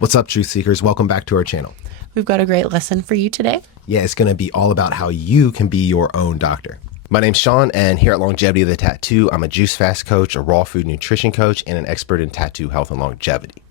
What's up, truth seekers? Welcome back to our channel. We've got a great lesson for you today. Yeah, it's going to be all about how you can be your own doctor. My name's Sean, and here at Longevity of the Tattoo, I'm a juicefast coach, a raw food nutrition coach, and an expert in tattoo health and longevity.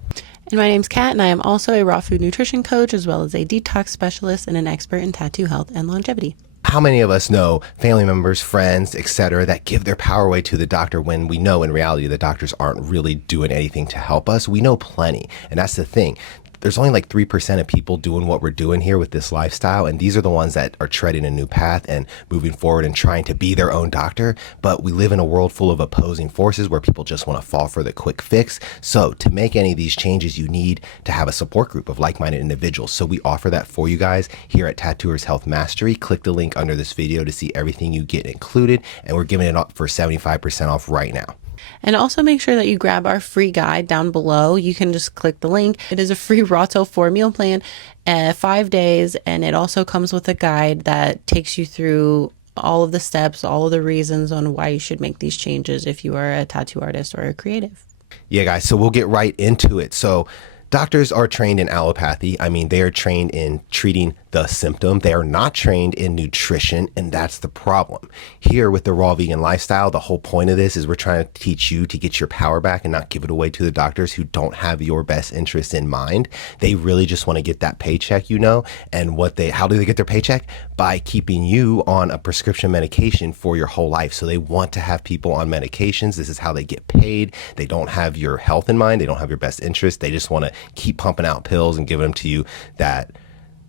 And my name's Kat, and I am also a raw food nutrition coach, as well as a detox specialist and an expert in tattoo health and longevity. How many of us know family members, friends, etc., that give their power away to the doctor when we know in reality the doctors aren't really doing anything to help us? We know plenty, and that's the thing. There's only like 3% of people doing what we're doing here with this lifestyle. And these are the ones that are treading a new path and moving forward and trying to be their own doctor. But we live in a world full of opposing forces where people just want to fall for the quick fix. So to make any of these changes, you need to have a support group of like-minded individuals. So we offer that for you guys here at Tattooers Health Mastery. Click the link under this video to see everything you get included. And we're giving it up for 75% off right now. And also make sure that you grab our free guide down below. You can just click the link. It is a free raw till 4 meal plan, 5 days. And it also comes with a guide that takes you through all of the steps, all of the reasons on why you should make these changes if you are a tattoo artist or a creative. Yeah, guys, so we'll get right into it. So doctors are trained in allopathy. I mean, they are trained in treating the symptom. They are not trained in nutrition, and that's the problem. Here with the raw vegan lifestyle, the whole point of this is we're trying to teach you to get your power back and not give it away to the doctors who don't have your best interest in mind. They really just want to get that paycheck, and how do they get their paycheck? By keeping you on a prescription medication for your whole life. So they want to have people on medications. This is how they get paid. They don't have your health in mind. They don't have your best interest. They just want to keep pumping out pills and giving them to you that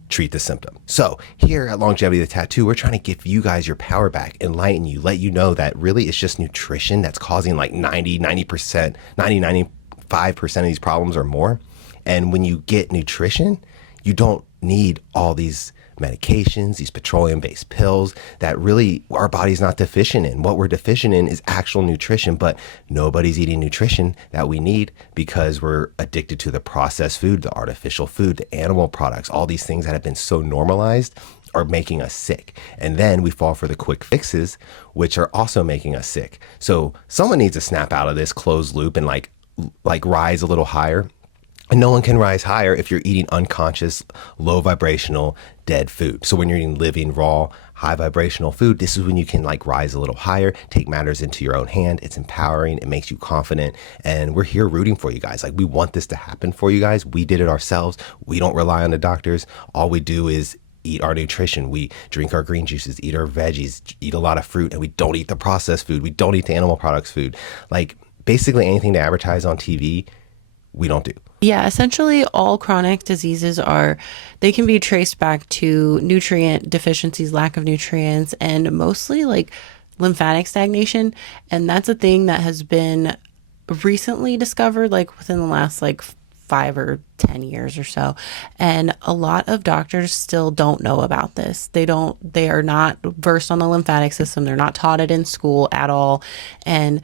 treat the symptom. So here at Longevity of the Tattoo, we're trying to give you guys your power back, enlighten you, let you know that really it's just nutrition that's causing like 95% of these problems or more. And when you get nutrition, you don't need all these medications, these petroleum-based pills that really our body's not deficient in. What we're deficient in is actual nutrition, but nobody's eating nutrition that we need because we're addicted to the processed food, the artificial food, the animal products, all these things that have been so normalized are making us sick. And then we fall for the quick fixes, which are also making us sick. So someone needs to snap out of this closed loop and like rise a little higher. And no one can rise higher if you're eating unconscious, low vibrational, dead food. So when you're eating living, raw, high vibrational food, this is when you can rise a little higher, take matters into your own hand. It's empowering. It makes you confident. And we're here rooting for you guys. We want this to happen for you guys. We did it ourselves. We don't rely on the doctors. All we do is eat our nutrition. We drink our green juices, eat our veggies, eat a lot of fruit, and we don't eat the processed food. We don't eat the animal products food. Basically anything to advertise on TV, we don't do. Yeah, essentially all chronic diseases they can be traced back to nutrient deficiencies, lack of nutrients, and mostly lymphatic stagnation. And that's a thing that has been recently discovered within the last 5 or 10 years or so. And a lot of doctors still don't know about this. They are not versed on the lymphatic system. They're not taught it in school at all. And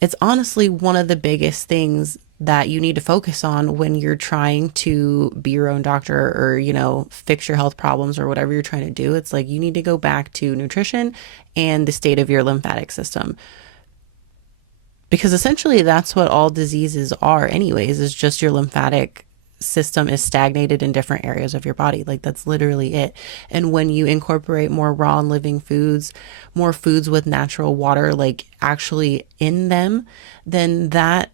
it's honestly one of the biggest things that you need to focus on when you're trying to be your own doctor or, fix your health problems or whatever you're trying to do. It's you need to go back to nutrition and the state of your lymphatic system. Because essentially that's what all diseases are anyways, is just your lymphatic system is stagnated in different areas of your body. That's literally it. And when you incorporate more raw and living foods, more foods with natural water, actually in them, then that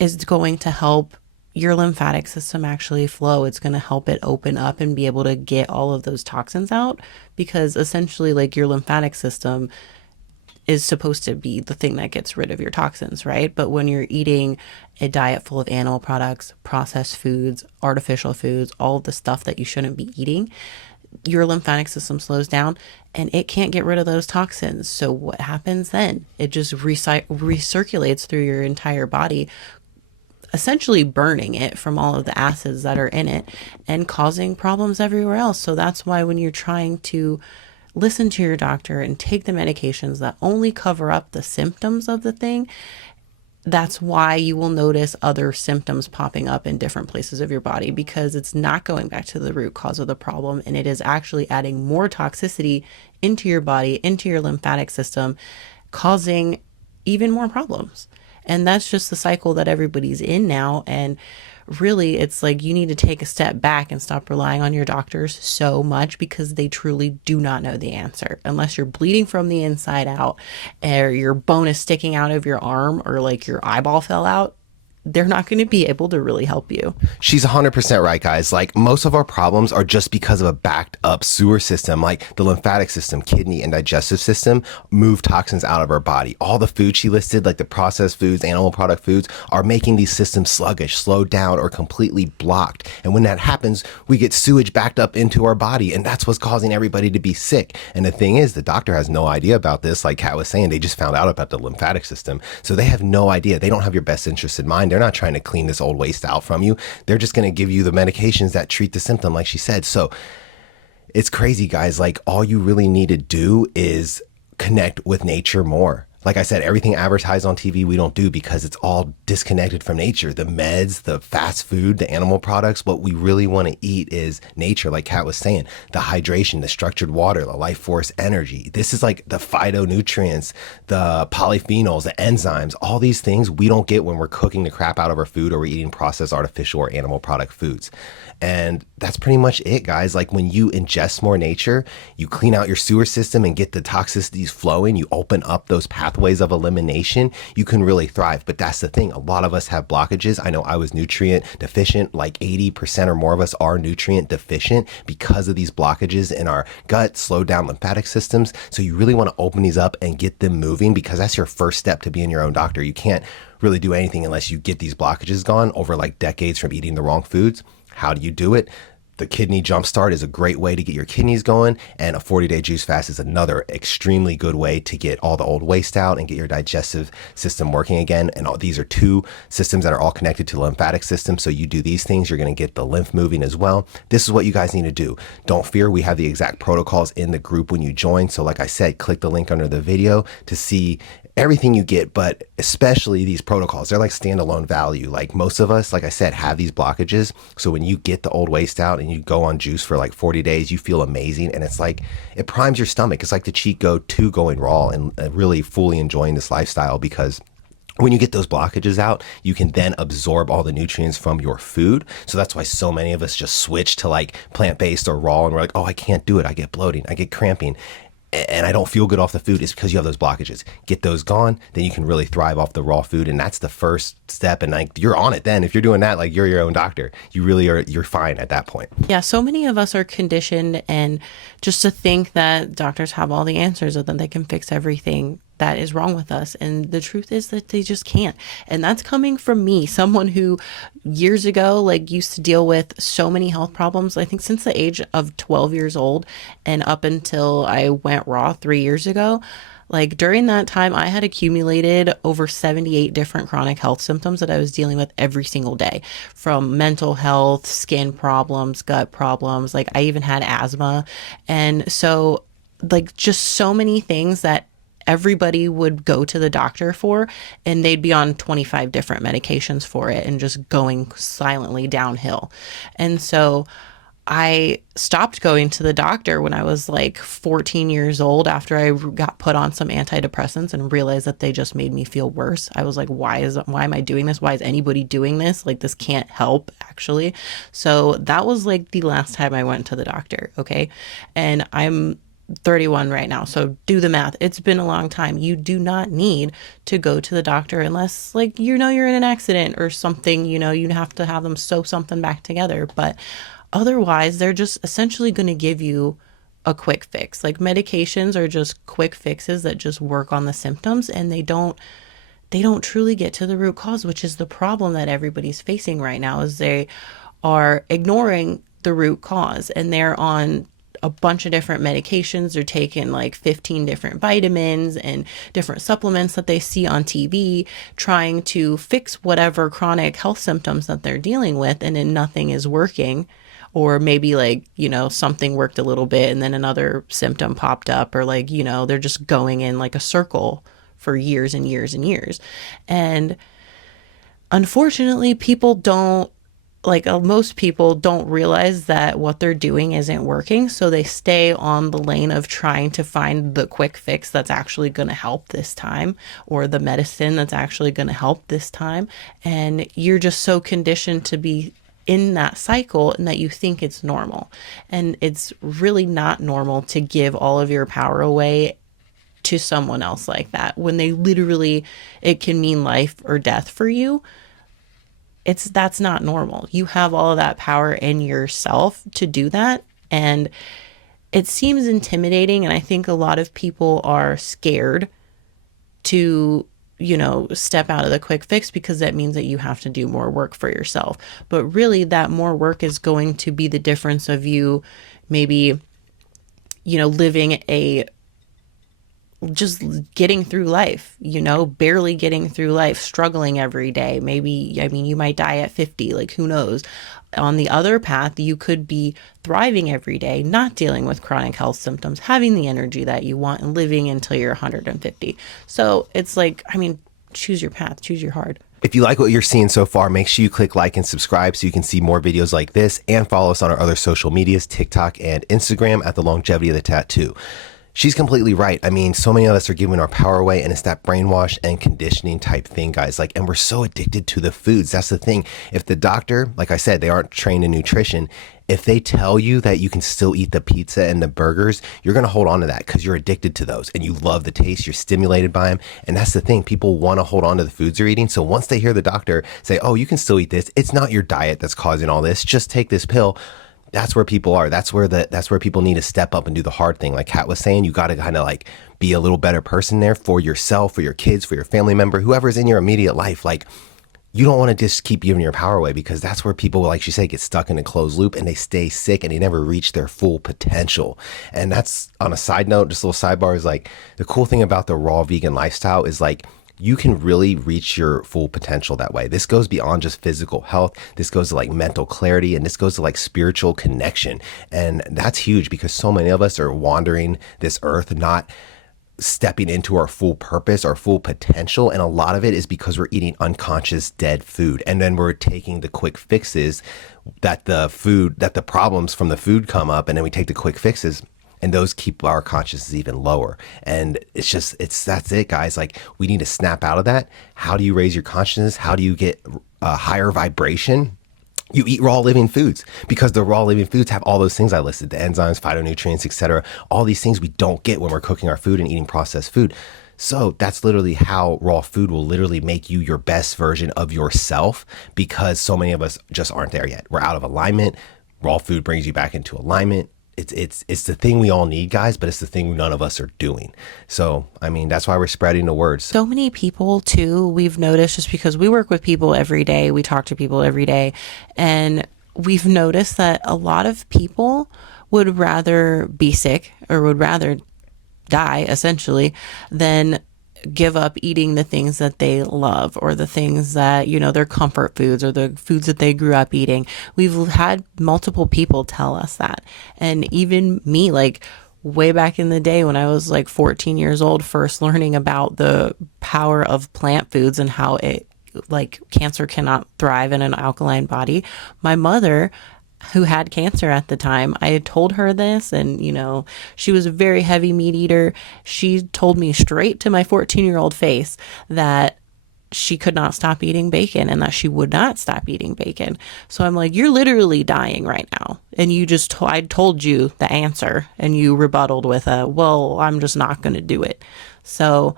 is going to help your lymphatic system actually flow. It's going to help it open up and be able to get all of those toxins out, because essentially your lymphatic system is supposed to be the thing that gets rid of your toxins, right? But when you're eating a diet full of animal products, processed foods, artificial foods, all of the stuff that you shouldn't be eating, your lymphatic system slows down and it can't get rid of those toxins. So what happens then? It just recirculates through your entire body, essentially burning it from all of the acids that are in it and causing problems everywhere else. So that's why when you're trying to listen to your doctor and take the medications that only cover up the symptoms of the thing, that's why you will notice other symptoms popping up in different places of your body, because it's not going back to the root cause of the problem, and it is actually adding more toxicity into your body, into your lymphatic system, causing even more problems. And that's just the cycle that everybody's in now. And really it's like you need to take a step back and stop relying on your doctors so much, because they truly do not know the answer unless you're bleeding from the inside out, or your bone is sticking out of your arm, or like your eyeball fell out. They're not going to be able to really help you. She's 100% right, guys. Like, most of our problems are just because of a backed up sewer system, like the lymphatic system, kidney, and digestive system move toxins out of our body. All the food she listed, like the processed foods, animal product foods, are making these systems sluggish, slowed down, or completely blocked. And when that happens, we get sewage backed up into our body, and that's what's causing everybody to be sick. And the thing is, the doctor has no idea about this. Like Kat was saying, they just found out about the lymphatic system. So they have no idea. They don't have your best interest in mind. They're not trying to clean this old waste out from you. They're just going to give you the medications that treat the symptom, like she said. So it's crazy, guys. Like, all you really need to do is connect with nature more. Like I said, everything advertised on TV we don't do, because it's all disconnected from nature. The meds, the fast food, the animal products, what we really want to eat is nature, like Kat was saying. The hydration, the structured water, the life force energy. This is like the phytonutrients, the polyphenols, the enzymes, all these things we don't get when we're cooking the crap out of our food, or we're eating processed, artificial, or animal product foods. And that's pretty much it, guys. Like, when you ingest more nature, you clean out your sewer system and get the toxicities flowing, you open up those pathways of elimination, you can really thrive. But that's the thing. A lot of us have blockages. I know I was nutrient deficient. Like 80% or more of us are nutrient deficient because of these blockages in our gut, slowed down lymphatic systems. So you really want to open these up and get them moving, because that's your first step to being your own doctor. You can't really do anything unless you get these blockages gone over like decades from eating the wrong foods. How do you do it? The kidney jumpstart is a great way to get your kidneys going, and a 40-day juice fast is another extremely good way to get all the old waste out and get your digestive system working again. And these are two systems that are all connected to the lymphatic system. So you do these things, you're going to get the lymph moving as well. This is what you guys need to do. Don't fear. We have the exact protocols in the group when you join. So like I said, click the link under the video to see everything you get, but especially these protocols. They're like standalone value. Like, most of us, like I said, have these blockages. So when you get the old waste out and you go on juice for like 40 days, you feel amazing. And it's like, it primes your stomach. It's like the cheat code to going raw and really fully enjoying this lifestyle, because when you get those blockages out, you can then absorb all the nutrients from your food. So that's why so many of us just switch to like plant-based or raw, and we're like, oh, I can't do it. I get bloating, I get cramping, and I don't feel good off the food. Is because you have those blockages. Get those gone, then you can really thrive off the raw food. And that's the first step. And like, you're on it then. If you're doing that, like, you're your own doctor. You really are, you're fine at that point. Yeah, so many of us are conditioned and just to think that doctors have all the answers, or that they can fix everything that is wrong with us. And the truth is that they just can't. And that's coming from me, someone who years ago, like, used to deal with so many health problems. I think since the age of 12 years old and up until I went raw 3 years ago, like, during that time, I had accumulated over 78 different chronic health symptoms that I was dealing with every single day, from mental health, skin problems, gut problems. Like, I even had asthma. And so, like, just so many things that everybody would go to the doctor for, and they'd be on 25 different medications for it and just going silently downhill. And so I stopped going to the doctor when I was like 14 years old, after I got put on some antidepressants and realized that they just made me feel worse. I was like, why am I doing this? Why is anybody doing this? Like, this can't help, actually. So that was like the last time I went to the doctor. Okay. And I'm 31 right now. So do the math. It's been a long time. You do not need to go to the doctor unless, like, you're in an accident or something, you have to have them sew something back together. But otherwise, they're just essentially going to give you a quick fix. Like, medications are just quick fixes that just work on the symptoms, and they don't truly get to the root cause, which is the problem that everybody's facing right now, is they are ignoring the root cause, and they're on a bunch of different medications. They're taking like 15 different vitamins and different supplements that they see on TV, trying to fix whatever chronic health symptoms that they're dealing with, and then nothing is working. Or maybe, like, something worked a little bit and then another symptom popped up, or like, they're just going in like a circle for years and years and years. And unfortunately, people don't like most people don't realize that what they're doing isn't working. So they stay on the lane of trying to find the quick fix that's actually going to help this time, or the medicine that's actually going to help this time. And you're just so conditioned to be in that cycle and that you think it's normal. And it's really not normal to give all of your power away to someone else like that when they literally, it can mean life or death for you. That's not normal. You have all of that power in yourself to do that. And it seems intimidating. And I think a lot of people are scared to, step out of the quick fix because that means that you have to do more work for yourself. But really, that more work is going to be the difference of you maybe, living just getting through life, barely getting through life, struggling every day. Maybe, you might die at 50, like who knows? On the other path, you could be thriving every day, not dealing with chronic health symptoms, having the energy that you want, and living until you're 150. So it's like, choose your path, choose your heart. If you like what you're seeing so far, make sure you click like and subscribe so you can see more videos like this, and follow us on our other social medias, TikTok and Instagram at The Longevity of the Tattoo. She's completely right. So many of us are giving our power away, and it's that brainwash and conditioning type thing, guys. And we're so addicted to the foods. That's the thing. If the doctor, like I said, they aren't trained in nutrition, if they tell you that you can still eat the pizza and the burgers, you're going to hold on to that because you're addicted to those and you love the taste. You're stimulated by them. And that's the thing. People want to hold on to the foods they're eating. So once they hear the doctor say, oh, you can still eat this, it's not your diet that's causing all this. Just take this pill. That's where people are. That's where people need to step up and do the hard thing. Like Kat was saying, you got to kind of like be a little better person there for yourself, for your kids, for your family member, whoever's in your immediate life. Like, you don't want to just keep giving your power away, because that's where people, like she said, get stuck in a closed loop and they stay sick and they never reach their full potential. And that's, on a side note, just a little sidebar, is like the cool thing about the raw vegan lifestyle is like, you can really reach your full potential that way. This goes beyond just physical health. This goes to like mental clarity, and this goes to like spiritual connection. And that's huge because so many of us are wandering this earth, not stepping into our full purpose, our full potential. And a lot of it is because we're eating unconscious dead food. And then we're taking the quick fixes that the problems from the food come up. And then we take the quick fixes, and those keep our consciousness even lower. And that's it, guys. Like, we need to snap out of that. How do you raise your consciousness? How do you get a higher vibration? You eat raw living foods, because the raw living foods have all those things I listed, the enzymes, phytonutrients, etc. All these things we don't get when we're cooking our food and eating processed food. So that's literally how raw food will literally make you your best version of yourself, because so many of us just aren't there yet. We're out of alignment. Raw food brings you back into alignment. It's the thing we all need, guys, but it's the thing none of us are doing. So, that's why we're spreading the word. So many people too, we've noticed, just because we work with people every day, we talk to people every day, and we've noticed that a lot of people would rather be sick, or would rather die essentially, than give up eating the things that they love, or the things that, their comfort foods, or the foods that they grew up eating. We've had multiple people tell us that. And even me, like way back in the day when I was like 14 years old, first learning about the power of plant foods and how cancer cannot thrive in an alkaline body. My mother, who had cancer at the time, I had told her this, and she was a very heavy meat eater. She told me straight to my 14-year-old face that she could not stop eating bacon, and that she would not stop eating bacon. So I'm like, you're literally dying right now, and I told you the answer, and you rebutted with well, I'm just not going to do it. So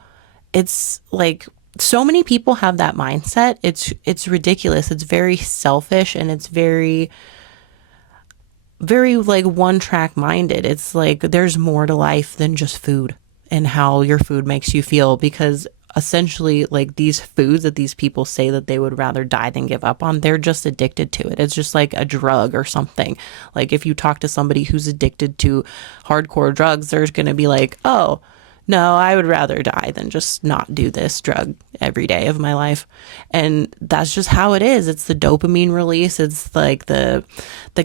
it's like, so many people have that mindset. It's ridiculous. It's very selfish, and it's very like one track minded. It's like, there's more to life than just food and how your food makes you feel, because essentially, like, these foods that these people say that they would rather die than give up on, they're just addicted to it. It's just like a drug or something. Like, if you talk to somebody who's addicted to hardcore drugs, they're going to be like, oh, no, I would rather die than just not do this drug every day of my life. And that's just how it is. It's the dopamine release. It's like the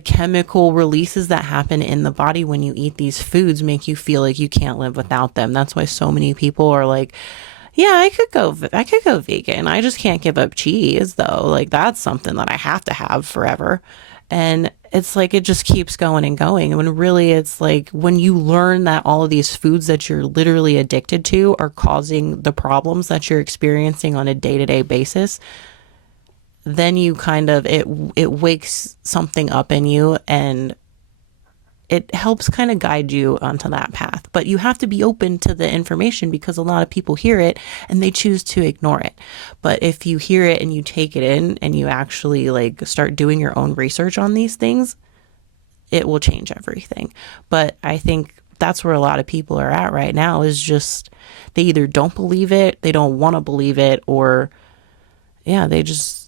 chemical releases that happen in the body when you eat these foods make you feel like you can't live without them. That's why so many people are like, Yeah, I could go vegan. I just can't give up cheese though. Like that's something that I have to have forever. And it's like it just keeps going and going. When really it's like when you learn that all of these foods that you're literally addicted to are causing the problems that you're experiencing on a day-to-day basis, then you kind of it wakes something up in you and it helps kind of guide you onto that path. But you have to be open to the information because a lot of people hear it and they choose to ignore it. But if you hear it and you take it in and you actually like start doing your own research on these things, it will change everything. But I think that's where a lot of people are at right now is just they either don't believe it, they don't want to believe it, or yeah, they just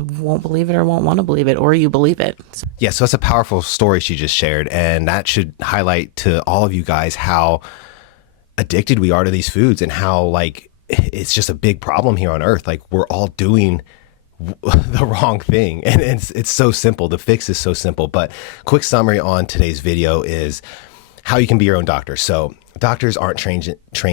won't believe it or won't want to believe it, or you believe it. Yeah, so that's a powerful story she just shared. And that should highlight to all of you guys how addicted we are to these foods and how like it's just a big problem here on earth. Like we're all doing the wrong thing. And it's so simple. The fix is so simple. But quick summary on today's video is how you can be your own doctor. So doctors aren't trained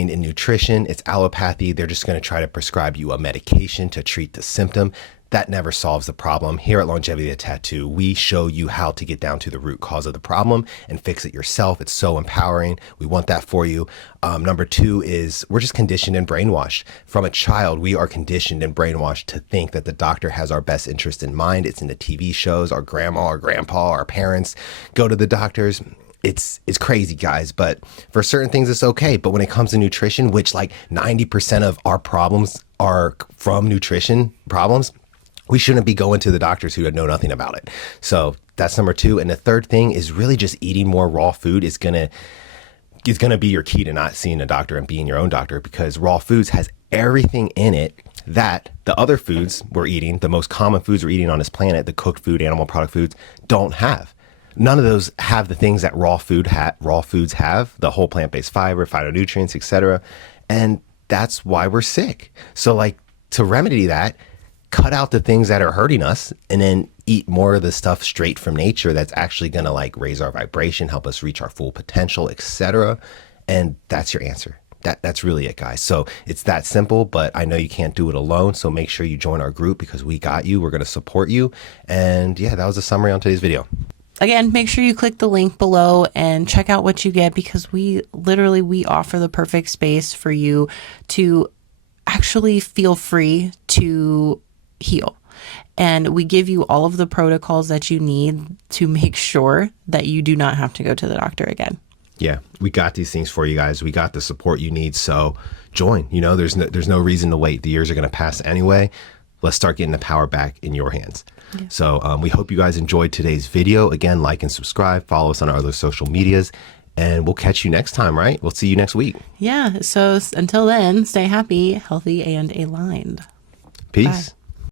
in nutrition. It's allopathy. They're just going to try to prescribe you a medication to treat the symptom. That never solves the problem. Here at Longevity the Tattoo, we show you how to get down to the root cause of the problem and fix it yourself. It's so empowering. We want that for you. Number two is we're just conditioned and brainwashed. From a child, we are conditioned and brainwashed to think that the doctor has our best interest in mind. It's in the TV shows. Our grandma, our grandpa, our parents go to the doctors. It's crazy, guys, but for certain things, it's okay. But when it comes to nutrition, which like 90% of our problems are from nutrition problems, we shouldn't be going to the doctors who know nothing about it. So that's number two. And the third thing is really just eating more raw food is gonna be your key to not seeing a doctor and being your own doctor, because raw foods has everything in it that the other foods we're eating, the most common foods we're eating on this planet, the cooked food, animal product foods, don't have. None of those have the things that raw foods have, the whole plant-based fiber, phytonutrients, etc. And that's why we're sick. So like to remedy that, cut out the things that are hurting us and then eat more of the stuff straight from nature that's actually going to like raise our vibration, help us reach our full potential, etc. And that's your answer. That's really it, guys. So it's that simple, but I know you can't do it alone. So make sure you join our group because we got you. We're going to support you. And yeah, that was a summary on today's video. Again, make sure you click the link below and check out what you get, because we offer the perfect space for you to actually feel free to heal. And we give you all of the protocols that you need to make sure that you do not have to go to the doctor again. Yeah, we got these things for you guys. We got the support you need. So join. You know, there's no reason to wait. The years are going to pass anyway. Let's start getting the power back in your hands. Yeah. So we hope you guys enjoyed today's video. Again, like and subscribe. Follow us on our other social medias. And we'll catch you next time, right? We'll see you next week. Yeah. So until then, stay happy, healthy, and aligned. Peace. Bye.